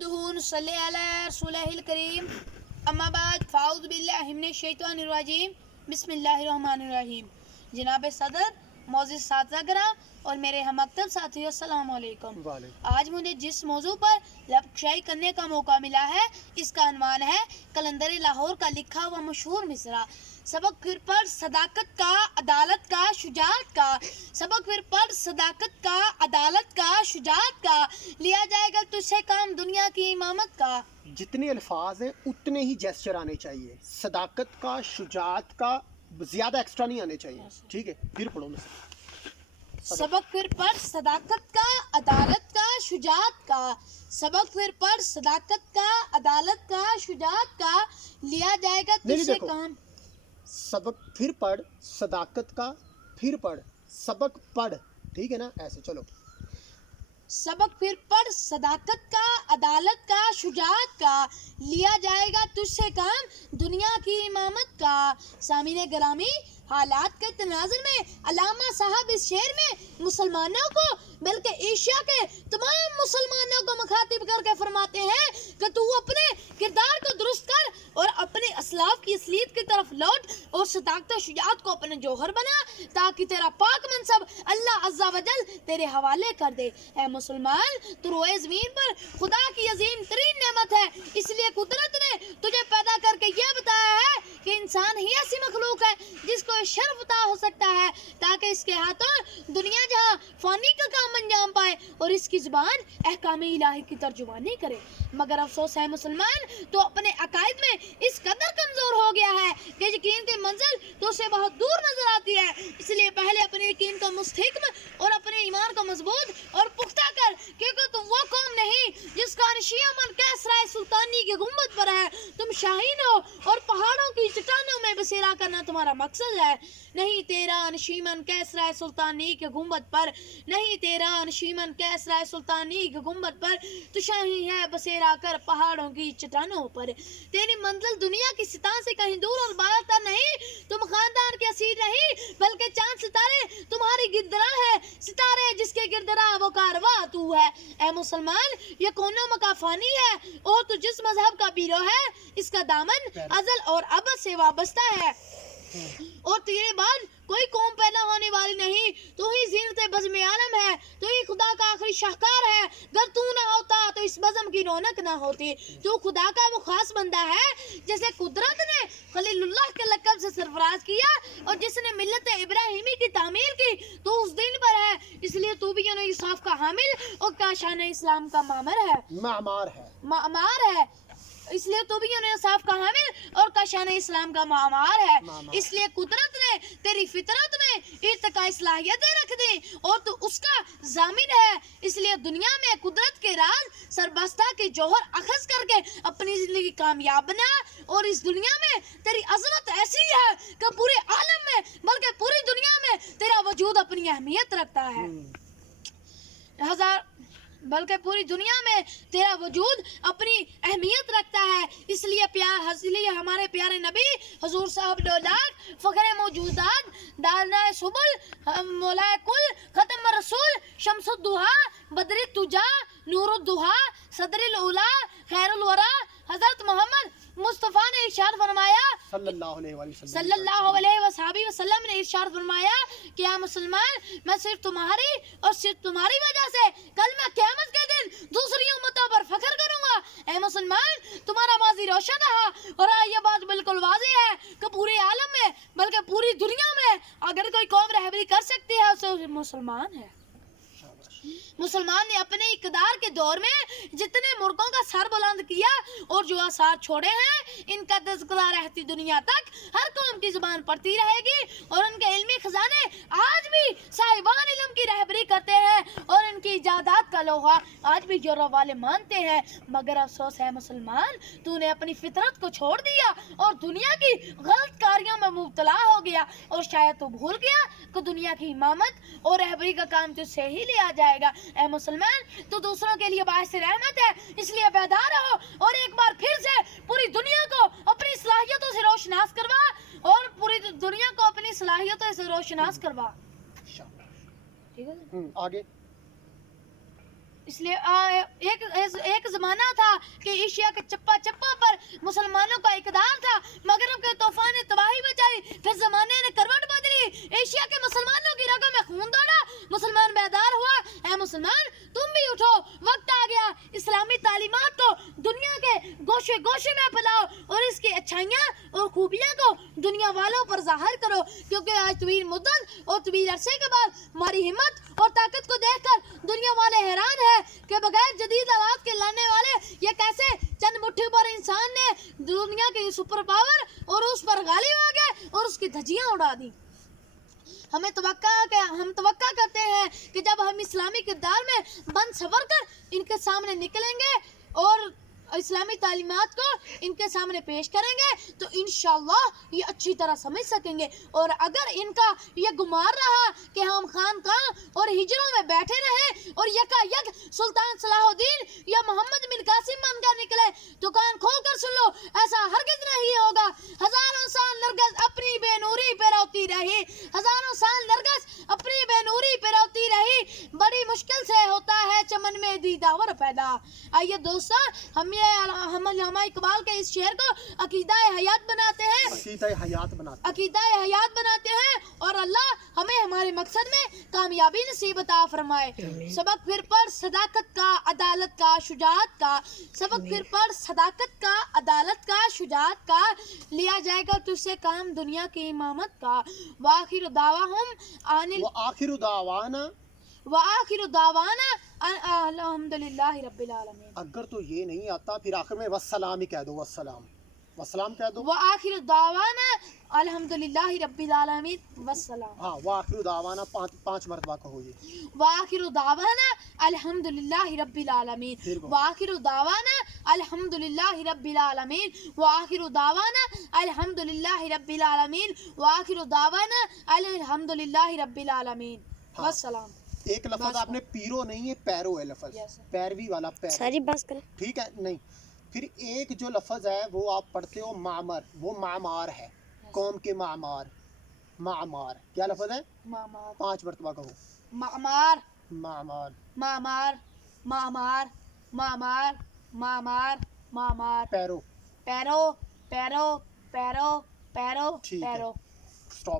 دهون صلی علی رسول الکریم اما بعد فاعوذ باللہ من الشیطان الرجیم بسم اللہ الرحمن الرحیم. جناب صدر، معزز اساتذہ کرام اور میرے ہم مکتب ساتھیوں، السلام علیکم. آج مجھے جس موضوع پر لب کشائی کرنے کا موقع ملا ہے اس کا عنوان ہے قلندر لاہور کا لکھا ہوا مشہور مصرع. سبق پھر پڑھ صداقت کا، عدالت کا، شجاعت کا. سبق پھر پڑھ صداقت کا، عدالت کا، شجاعت کا. لیا جائے گا تجھ سے کام دنیا کی امامت کا. جتنے الفاظ ہیں اتنے ہی جیسچر آنے چاہیے. صداقت کا، شجاعت کا، زیادہ ایکسٹرا نہیں آنے چاہیے. ٹھیک ہے، پھر پڑھو میں. سبق پھر پڑھ صداقت کا، عدالت کا، شجاعت کا. سبق پھر پڑھ صداقت کا، عدالت کا، شجاعت کا. لیا جائے گا تجھ سے کام. سبق پھر پڑھ صداقت کا، پھر پڑھ سبق پڑھ. ٹھیک ہے نا، ایسے چلو. سبق پھر پڑھ صداقت کا، عدالت کا، شجاعت کا. لیا جائے گا تجھ سے کام دنیا کی امامت کا. سامعین گرامی، حالات کے تناظر میں علامہ صاحب اس شعر میں مسلمانوں کو بلکہ ایشیا کے تمام مسلمانوں کو مخاطب کر کے فرماتے ہیں کہ تو اپنے کردار کو درست کر اور اپنے اسلاف کی اصلیت کی طرف لوٹ اور صداقت و شجاعت کو اپنے جوہر بنا تاکہ تیرا پاک منصب اللہ عز و جل تیرے حوالے کر دے. اے مسلمان، تو روئے زمین پر خدا کی عظیم ترین نعمت ہے، اس لیے قدرت نے تجھے پیدا کر کے یہ بتایا ہے کہ انسان ہی ایسی مخلوق ہے جس کو شرف عطا ہو سکتا ہے تاکہ اس کے ہاتھوں دنیا جہاں فانی کا کام انجام پائے اور اس کی زبان احکام الہی کی ترجمانی کرے. مگر افسوس ہے مسلمان تو اپنے عقائد میں اس قدر کمزور ہو گیا ہے کہ یقین کی منزل تو اسے بہت دور نظر آتی ہے. اس لیے پہلے اپنے یقین کو مستحکم اور اپنے ایمان کو مضبوط اور پختہ کر، کیونکہ تم وہ قوم نہیں جس کا نشیہ من کیسرا سلطانی کی گنبد پر ہے. تم شاہین ہو اور پہاڑوں کی چٹانوں میں بسیرا کرنا تمہارا مقصد ہے. نہیں تیرا نشیمن کیسرا سلطانی کے گنبد پر، نہیں تیرا نشیمن کیسرا سلطانی کے گنبد پر، تو شاہی ہے بسیرا کر پہاڑوں کی چٹانوں پر. تیری منزل دنیا کی سطح سے کہیں دور اور بالاتر نہیں. تم خاندان کے اسیر نہیں بلکہ چاند ستارے تمہاری گردراہ ہے. ستارے جس کے گردراہ وہ کارواں تو ہے. اے مسلمان، یہ کونوں مکا فانی ہے اور تو جس مذہب کا پیرو ہے اس کا دامن ازل اور ابد سے وابستہ ہے اور تیرے بعد کوئی قوم پیدا ہونے والی نہیں. تو ہی زینت بزم عالم ہے، تو ہی خدا کا آخری شاہکار ہے. اگر تو نہ ہوتا تو اس بزم کی رونق نہ ہوتی. تو خدا کا وہ خاص بندہ ہے جسے قدرت نے خلیل اللہ کے لقب سے سرفراز کیا اور جس نے ملت ابراہیمی کی تعمیر کی. تو اس دن پر ہے، اس لیے تو بھی انصاف کا حامل اور کاشان اسلام کا معمار ہے. اس لیے تو بھی انصاف کا حامل اور کاشان اسلام کا معمار ہے. اس لیے قدرت نے تیری فطرت میں ارتقاء صلاحیتیں رکھ دی اور تو اس کا ضامن ہے. اس لیے دنیا میں قدرت کے راز سربستہ کے جوہر اخذ کر کے اپنی زندگی کامیاب بنا. اور اس دنیا میں تیری عظمت ایسی ہے کہ پورے عالم میں بلکہ پوری دنیا میں تیرا وجود اپنی اہمیت رکھتا ہے. بلکہ پوری دنیا میں تیرا وجود اپنی اہمیت رکھتا ہے. اس لیے ہمارے پیارے نبی حضور صاحب دولار فخر موجودات دانا سبل مولا کل ختم رسول شمس الدہا بدر التجا نور الدہا صدر الاولا خیر الورا حضرت محمد مصطفیٰ نے ارشاد فرمایا صلی اللہ علیہ وسلم نے ارشاد فرمایا کہ اے مسلمان، میں صرف تمہاری اور صرف تمہاری وجہ سے کل میں قیامت کے دن دوسری امتوں پر فخر کروں گا. اے مسلمان، تمہارا ماضی روشن رہا اور یہ بات بالکل واضح ہے کہ پورے عالم میں بلکہ پوری دنیا میں اگر کوئی قوم رہبری کر سکتی ہے تو مسلمان ہے. مسلمان نے اپنے اقتدار کے دور میں جتنے ملکوں کا سر بلند کیا اور جو آثار چھوڑے ہیں ان کا تذکرہ رہتی دنیا تک ہر قوم کی زبان پڑتی رہے گی. اور ان کے علمی خزانے آج بھی صاحبان علم کی رہبری کرتے ہیں اور ان کی ایجادات کا لوہا آج بھی جوروں والے مانتے ہیں. مگر افسوس ہے مسلمان، تو نے اپنی فطرت کو چھوڑ دیا اور دنیا کی غلط کاریوں میں مبتلا ہو گیا اور شاید تو بھول گیا کہ دنیا کی امامت اور رہبری کا کام تجھ سے ہی لیا جائے گا. اے مسلمان، تو دوسروں کے لیے باعث رحمت ہے، اس لیے بیدار رہو اور ایک بار پھر سے پوری دنیا کو اپنی صلاحیتوں سے روشناس کروا اور پوری دنیا کو اپنی صلاحیتوں سے روشناس کروا. ٹھیک ہے آگے. اس لیے ایک زمانہ تھا کہ ایشیا کے چپا چپا پر مسلمانوں کا اقدار تھا، مغرب کے طوفان نے تباہی مچائی، پھر زمانے نے کروٹ بدلی، ایشیا کے مسلمانوں کی رگوں میں خون دوڑا، مسلمان بیدار ہوا، اے مسلمان تم بھی اٹھو، وقت آ گیا، اسلامی تعلیمات کو دنیا کے گوشے گوشے میں پھیلاؤ اور اس کی اچھائیاں اور خوبیاں کو دنیا والوں پر ظاہر کرو، کیونکہ آج طویل مدت اور طویل عرصے کے بعد ہماری ہمت اور طاقت کو دیکھ کر دنیا والے حیران ہیں کہ بغیر جدید آلات کے لانے والے یہ کیسے چند مٹھی پر انسان نے دنیا کی سپر پاور اور اس پر غالب آ گئے اور اس کی دھجیاں اڑا دی۔ ہم توقع کرتے ہیں کہ جب ہم اسلامی کردار میں بند سنور کر ان کے سامنے نکلیں گے اور اسلامی تعلیمات کو ان کے سامنے پیش کریں گے تو انشاءاللہ یہ اچھی طرح سمجھ سکیں گے، اور اگر ان کا یہ گمان رہا کہ ہم خانقاہ اور ہجروں میں بیٹھے رہیں اور یکا یک سلطان صلاح الدین یا محمد بن قاسم بن کر نکلے تو کان کھول کر سن لو، ایسا ہرگز نہیں ہوگا۔ ہزاروں سال نرگس اپنی بے نوری پہ روتی رہی، ہزاروں سال نرگس اپنی بے نوری پہ روتی رہی، بڑی مشکل سے ہوتا ہے چمن میں دیداور پیدا۔ آئیے دوستو، ہم علامہ اقبال کے اس شعر کو عقیدہ حیات بناتے ہیں، عقیدہ حیات بناتے ہیں، اور اللہ ہمیں ہمارے مقصد میں کامیابی نصیب عطا فرمائے۔ سبق پھر پڑھ صداقت کا، عدالت کا، شجاعت کا، سبق پھر پڑھ صداقت کا، عدالت کا، شجاعت کا، لیا جائے گا تجھ سے کام دنیا کی امامت کا۔ وآخر دعوانا الحمدللہ رب العالمین۔ اگر تو یہ نہیں آتا پھر آخر میں والسلام ہی کہہ دو، والسلام کہہ دو۔ وآخر دعوانا الحمدللہ رب العالمین والسلام۔ ہاں، وآخر دعوانا 5 مرتبہ کہو یہ۔ وآخر دعوانا الحمدللہ رب العالمین، وآخر دعوانا الحمدللہ رب العالمین، وآخر دعوانا الحمدللہ رب العالمین، وآخر دعوانا الحمدللہ رب العالمین والسلام۔ ایک لفظ آپ نے پیرو نہیں ہے، پیرو ہے لفظ، پیروی والا پیر، ساری بات کریں ٹھیک ہے؟ نہیں، پھر ایک جو لفظ ہے وہ آپ پڑھتے ہو معمر، وہ معمار ہے، قوم کے معمار۔ معمار کیا لفظ ہے؟ 5 مرتبہ کہو۔ معمار، معمار، معمار، معمار، معمار، معمار، معمار، پیرو، پیرو، پیرو، پیرو، پیرو، ٹھیک ہے، پیرو۔ سٹاپ۔